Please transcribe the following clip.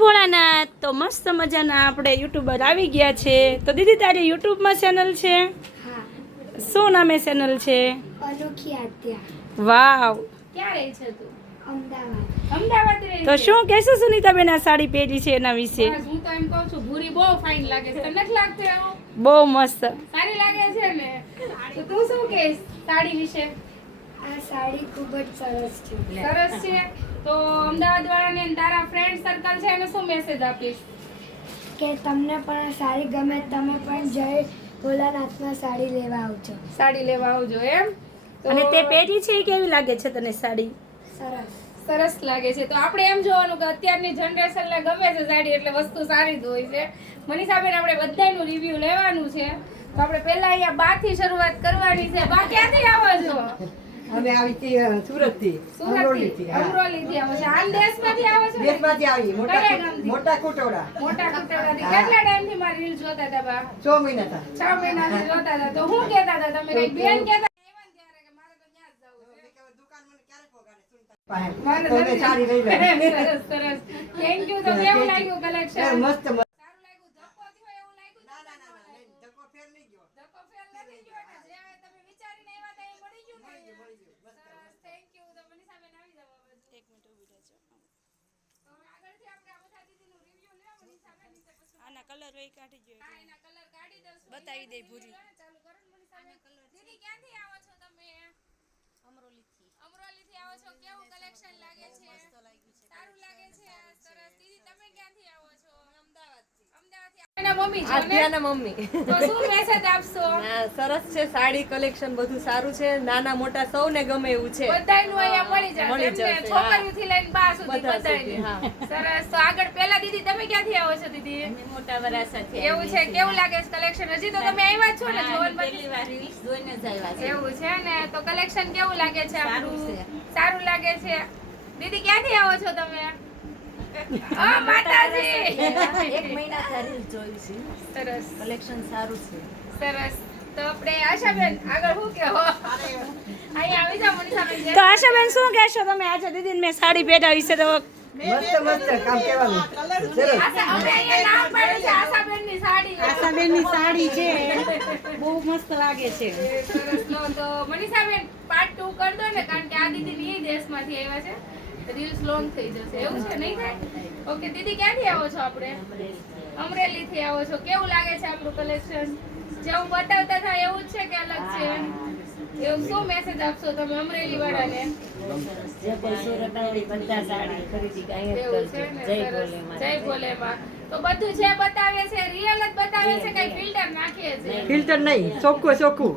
ભોળાનાથ તો મસ્ત મજાના આપણે યુટ્યુબર આવી ગયા છે. તો દીદી તારી યુટ્યુબમાં ચેનલ છે? હા. શું નામે ચેનલ છે? અનોખી આદ્યા. વાવ. ક્યાં રહે છે તું? અમદાવાદ. અમદાવાદ રહે તો છે? શું કહેશો સુનીતાબેન આ સાડી પહેરી છે એના વિશે? બસ હું તો એમ કહું છું ભૂરી બહુ ફાઇન લાગે છે. તને નથી લાગતું એવું? બહુ મસ્ત. સારી લાગે છે ને? તો તું શું કહેશ સાડી વિશે? આ સાડી ખૂબ જ સરસ છે. સરસ છે. તો અમદાવાદ વાળાને અને તારા ફ્રેન્ડ સર્કલ છે એને શું મેસેજ આપીશ? કે તમને પણ આ સાડી ગમે, તમે પણ જય ભોલાનાથમાં સાડી લેવા આવજો. સાડી લેવા આવજો એમ. તો અને તે પહેરી છે એ કેવી લાગે છે તને સાડી? સરસ. સરસ લાગે છે. તો આપણે એમ જોવાનું કે અત્યારની જનરેશનને ગમે છે સાડી એટલે વસ્તુ સારી જ હોય છે. મનીષાબેન આપણે બધાનું રિવ્યુ લેવાનું છે. તો આપણે પહેલા અહીંયા બાથી શરૂઆત કરવાની છે. બા ક્યાંથી આવો છો? અમે આવી થી સુરત થી સુરતથી, અમરોલીથી આવો છો. આમ દેશમાંથી આવો છો ને? દેશમાંથી આવી કયા ગામથી? મોટા કોટોડા મોટા કુટેડાથી. કેટલા ટાઈમથી મારી રીલ જોતા હતા બા? 6 મહિના થા 6 મહિનાથી જોતા હતા. તો હું કહેતા હતા તમે કઈ બેન કહેતા એવા ને ત્યારે કે મારે તો ત્યાં જ જવું છે. દુકાન મને ક્યારે પોગાડે સુનતા મારે તમે નથી. સારી લઈ લે સરસ સરસ. Thank you. તો કેવું લાગ્યું કલેક્શન? મસ્ત મસ્ત સારું લાગ્યું? ધક્કો થયો એવું લાગ્યું? ના ના ના ના ધક્કો ફેર નહીં ગયો ધક્કો ફેલ નથી ગયો ને? જે તમે વિચારીને આવ્યા હતા એ મળી ગયું ને? સરસ. Thank you. તો મનીષાબેન આવી જાવ હવે. એક મિનિટ ઊભી રહેજો. તો હવે આગળથી આપણે અમથા દીદીનું રિવ્યુ લેવા મનીષાબેન રીતે પછી આના કલર હોય કાઢી જોઈએ. હા એના કલર કાઢી દઉં. બતાવી દે ભૂરી. ચાલુ કરો ને મનીષાબેન. દીદી ક્યાંથી આવો છો તમે? અમરોલીથી આવો છો. કેવું કલેક્શન લાગે છે? સારું લાગે છે. સરસ. દીદી તમે ક્યાંથી આવો છો? અમદાવાદથી. એના મમ્મી છો ને? આદ્યાના મમ્મી. તો શું મેસેજ આપશો? સરસ છે સાડી કલેક્શન બધું સારું છે નાના મોટા સૌને ગમે એવું છે બધાયનું અહીંયા મળી મળી જશે એમને? જશે, છોકરીઓથી લઈને બા સુધી બધા સુધી, બધાયને. સરસ. તો આગળ પહેલા દીદી તમે ક્યાંથી આવો છો દીદી? મોટા વરાસાથી એવું છે. કેવું લાગે છે કલેક્શન? હજી તો તમે આવ્યા જ છો ને જોવાનું પહેલી વાર રીલ્સ જોઈને જ આવ્યા છે. એવું છે ને? તો કલેક્શન કેવું લાગે છે આપણું? સારું છે. સારું લાગે છે. દીદી ક્યાંથી આવો છો તમે? ઓ માતાજી. 1 મહિનાથી રીલ્સ જોઈ છે. સરસ કલેક્શન સારું છે. સરસ. તો આપણે આશાબેન આગળ શું કહો? અહીંયા આવી જાઓ મનીષાબેન. તો આશાબેન શું કહેશો તમે આજે દીદીને મેં સાડી પહેરાવી છે તો? મસ્ત મસ્ત કામ કેવાનું સરસ અમે અહીંયા નામ પાડ્યું છે આશાબેનની સાડી. આશાબેનની સાડી છે બહુ મસ્ત લાગે છે સરસ. તો મનીષાબેન પાર્ટ 2 કરી દો ને કારણ કે આ દીદી એ દેશમાંથી આવ્યા છે. રીલ્સ લોંગ થઈ જશે એવું છે નહીં થાય? ઓકે દીદી ક્યાંથી આવો છો આપણે? અમરેલીથી આવો છો. કેવું લાગે છે આપણું કલેક્શન? જેવું બતાવતા થાય એવું જ છે કે અલગ છે? એવું શું મેસેજ આપશો તમે અમરેલી વાળાને? જે કોઈ સુરત આવે એ બધા સાડી ખરીદી કાંઈ જ એવું છે કરજો. ને? જય સરસ. ભોલે માતા. જય ભોલે માં. તો બધું જે બતાવે છે રિયલ જ બતાવે છે કઈ ફિલ્ટર નાખીએ છે? ફિલ્ટર નહીં ચોખ્ખું ચોખ્ખું